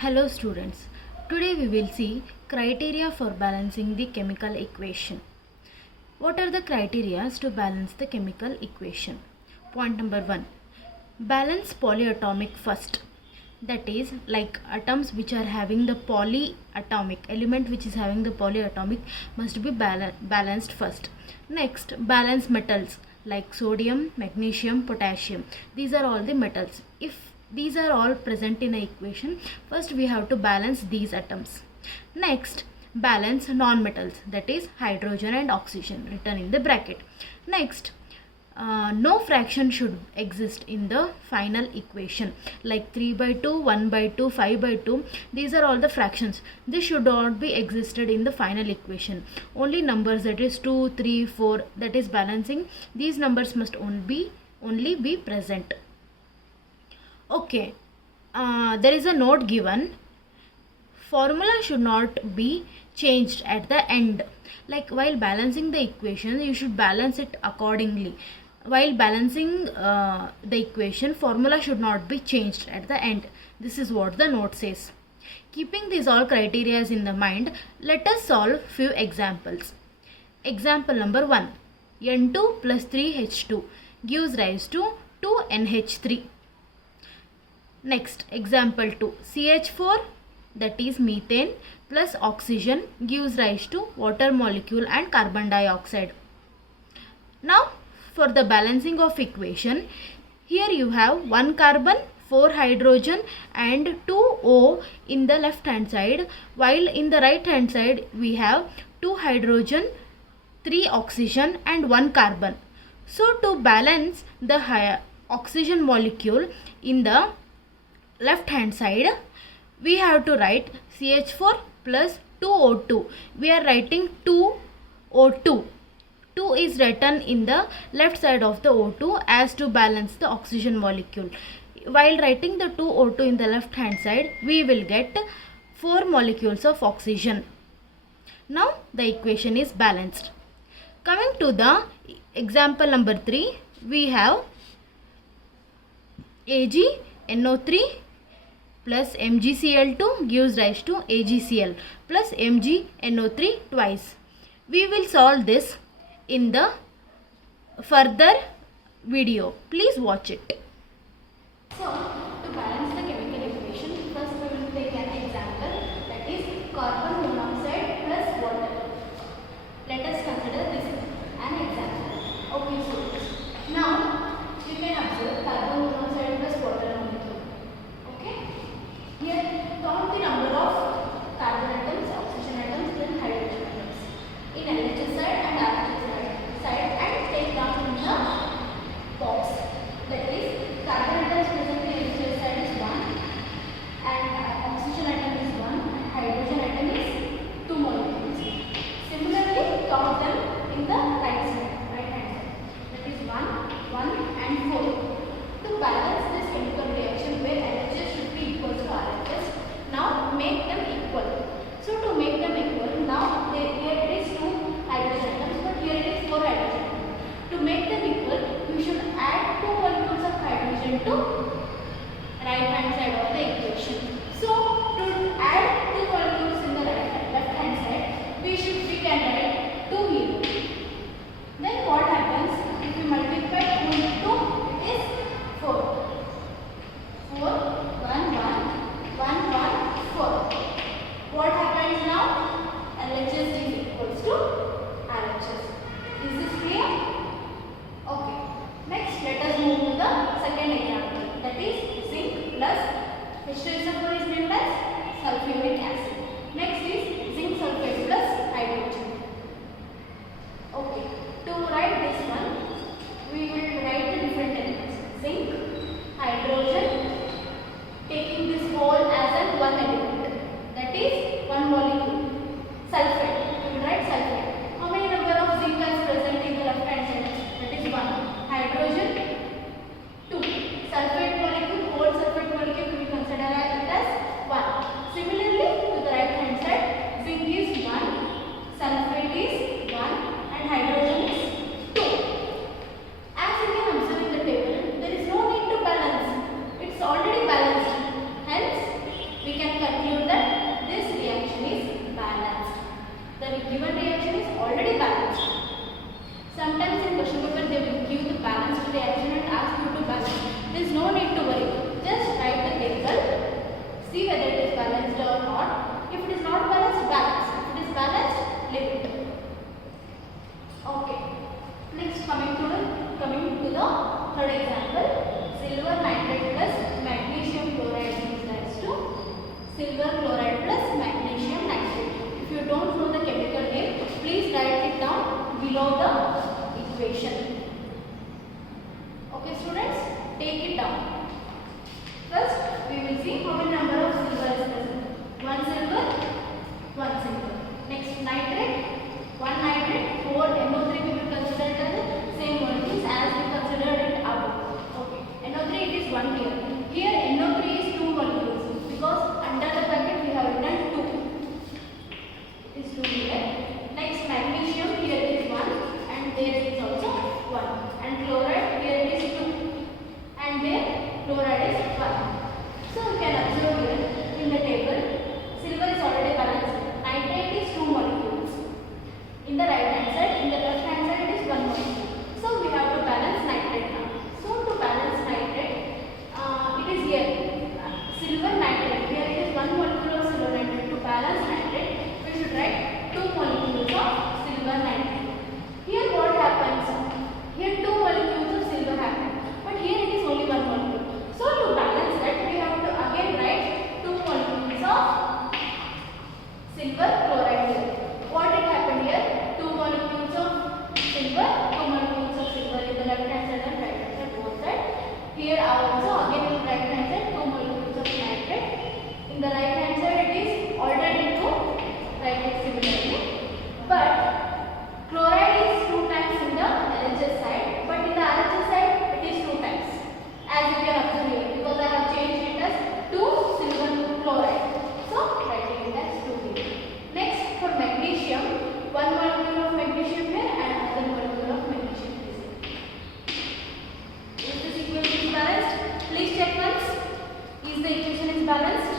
Hello students, today we will see criteria for balancing the chemical equation. What are the criteria to balance the chemical equation? Point number 1. Balance polyatomic first. That is, like atoms which are having the polyatomic element which is having the polyatomic must be balanced first. Next, balance metals like sodium, magnesium, potassium. These are all the metals. If these are all present in an equation, first we have to balance these atoms. Next, balance non-metals, that is hydrogen and oxygen written in the bracket. Next, no fraction should exist in the final equation, like 3/2, 1/2, 5/2. These are all the fractions. This should not be existed in the final equation. Only numbers, that is 2, 3, 4, that is balancing. These numbers must only be present. Okay, there is a note given. Formula should not be changed at the end. Like while balancing the equation, you should balance it accordingly. While balancing the equation, formula should not be changed at the end. This is what the note says. Keeping these all criteria in the mind, let us solve few examples. Example number 1. N2 plus 3H2 gives rise to 2NH3. Next, example 2. CH4, that is methane, plus oxygen gives rise to water molecule and carbon dioxide. Now, for the balancing of equation, here you have 1 carbon, 4 hydrogen and 2 O in the left hand side, while in the right hand side we have 2 hydrogen, 3 oxygen and 1 carbon. So, to balance the oxygen molecule in the left hand side, we have to write CH4 plus 2O2. We are writing 2O2. 2 is written in the left side of the O2 as to balance the oxygen molecule. While writing the 2O2 in the left hand side, we will get 4 molecules of oxygen. Now the equation is balanced. Coming to the example number 3, we have AgNO3 plus MgCl2 gives rise to AgCl plus MgNO3 twice. We will solve this in the further video. Please watch it. So, to balance the chemical equation, first we will take an example, that is carbon monoxide plus water. Let us consider this an example. Okay, so now you can observe carbon monoxide plus water molecule. Okay, here count the number of carbon atoms, oxygen atoms and hydrogen atoms in LHS side and RHS side and take down in the box. That is, carbon atoms present in LHS side is 1 and oxygen atom is 1 and hydrogen atom is 2 molecules. Similarly, count them in the right hand side. That is 1, 1 and 4. To balance this chemical reaction where LHS should be equal to RHS, now make them equal. So to make them equal, now here it is 2 hydrogen atoms, but here it is 4 hydrogen atoms. To make them equal, you should add 2 molecules of hydrogen to right hand side of the equation. So to add 2 molecules in the left hand side, we can write 2 here. Then what happens if we multiply 2 into 2? It is 4. 4, 1, 1, 1, 1, 4. What happens now? LHS is equals to RHS. Is this clear? Okay. Next, let us move to the second example. That is zinc plus H2SO4 is named as sulfuric acid. Next is zinc sulfate plus hydrogen. Okay. To write this one, we will write the different elements. Zinc, hydrogen, taking this whole as an one element. That is one molecule. Sulfate. We will write sulfate. How many number of zinc is present in the left hand side? That is 1. Hydrogen 2. Sulfate molecule, whole sulfate molecule we consider it as 1. Similarly, to the the given reaction is already balanced. Sometimes in question paper they will give the balanced reaction and ask you to balance. There is no need to worry. Just write the chemical, see whether it is balanced or not. If it is not balanced, balance. If it is balanced, leave it. Okay. Next, coming to the third example, silver nitrate plus magnesium chloride is to silver chloride plus magnesium nitrate. If you don't know the chemical name, please write it down below the equation. Okay students, take it down. First, we will see how many number of silver is present. One silver, one silver. Next, nitrate, one nitrate, 4 NO3 we will consider it as the same molecules as we considered it above. Okay, NO3 it is 1 here. Here NO3 is 2 molecules because under the bracket we have written 2. It is 2 here. Next, magnesium, here it is 1 and there it is also 1. And chloride, here it is 2 and there chloride is 1. So you can observe here in the table, silver is already balanced. Nitrate is 2 molecules. In the right hand side, in the left hand side it is 1 molecule. So we have to balance nitrate now. So to balance nitrate, it is here silver nitrate. Here it is 1 molecule of silver nitrate. To balance nitrate, we should write 2 molecules of silver nitrate. Here what happens? Here 2 molecules of silver happen, but here it is only 1 molecule. So to balance that, we have to again write 2 molecules of silver chloride here. What it happened here? 2 molecules of silver, 2 molecules of silver in the left hand side and right hand side, both sides. Here also again in the right hand side 2 molecules of nitrate. In the right hand side it is already 2, write it similarly. But chloride is 2 times in the LHS side, but in the RHS side it is 2 times. As you can observe here, because I have changed it as 2 silver chloride. So writing it as 2 here. Next, for magnesium, 1 molecule of magnesium here and another molecule of magnesium here. Is this equation balanced? Please check once. Is the equation is balanced?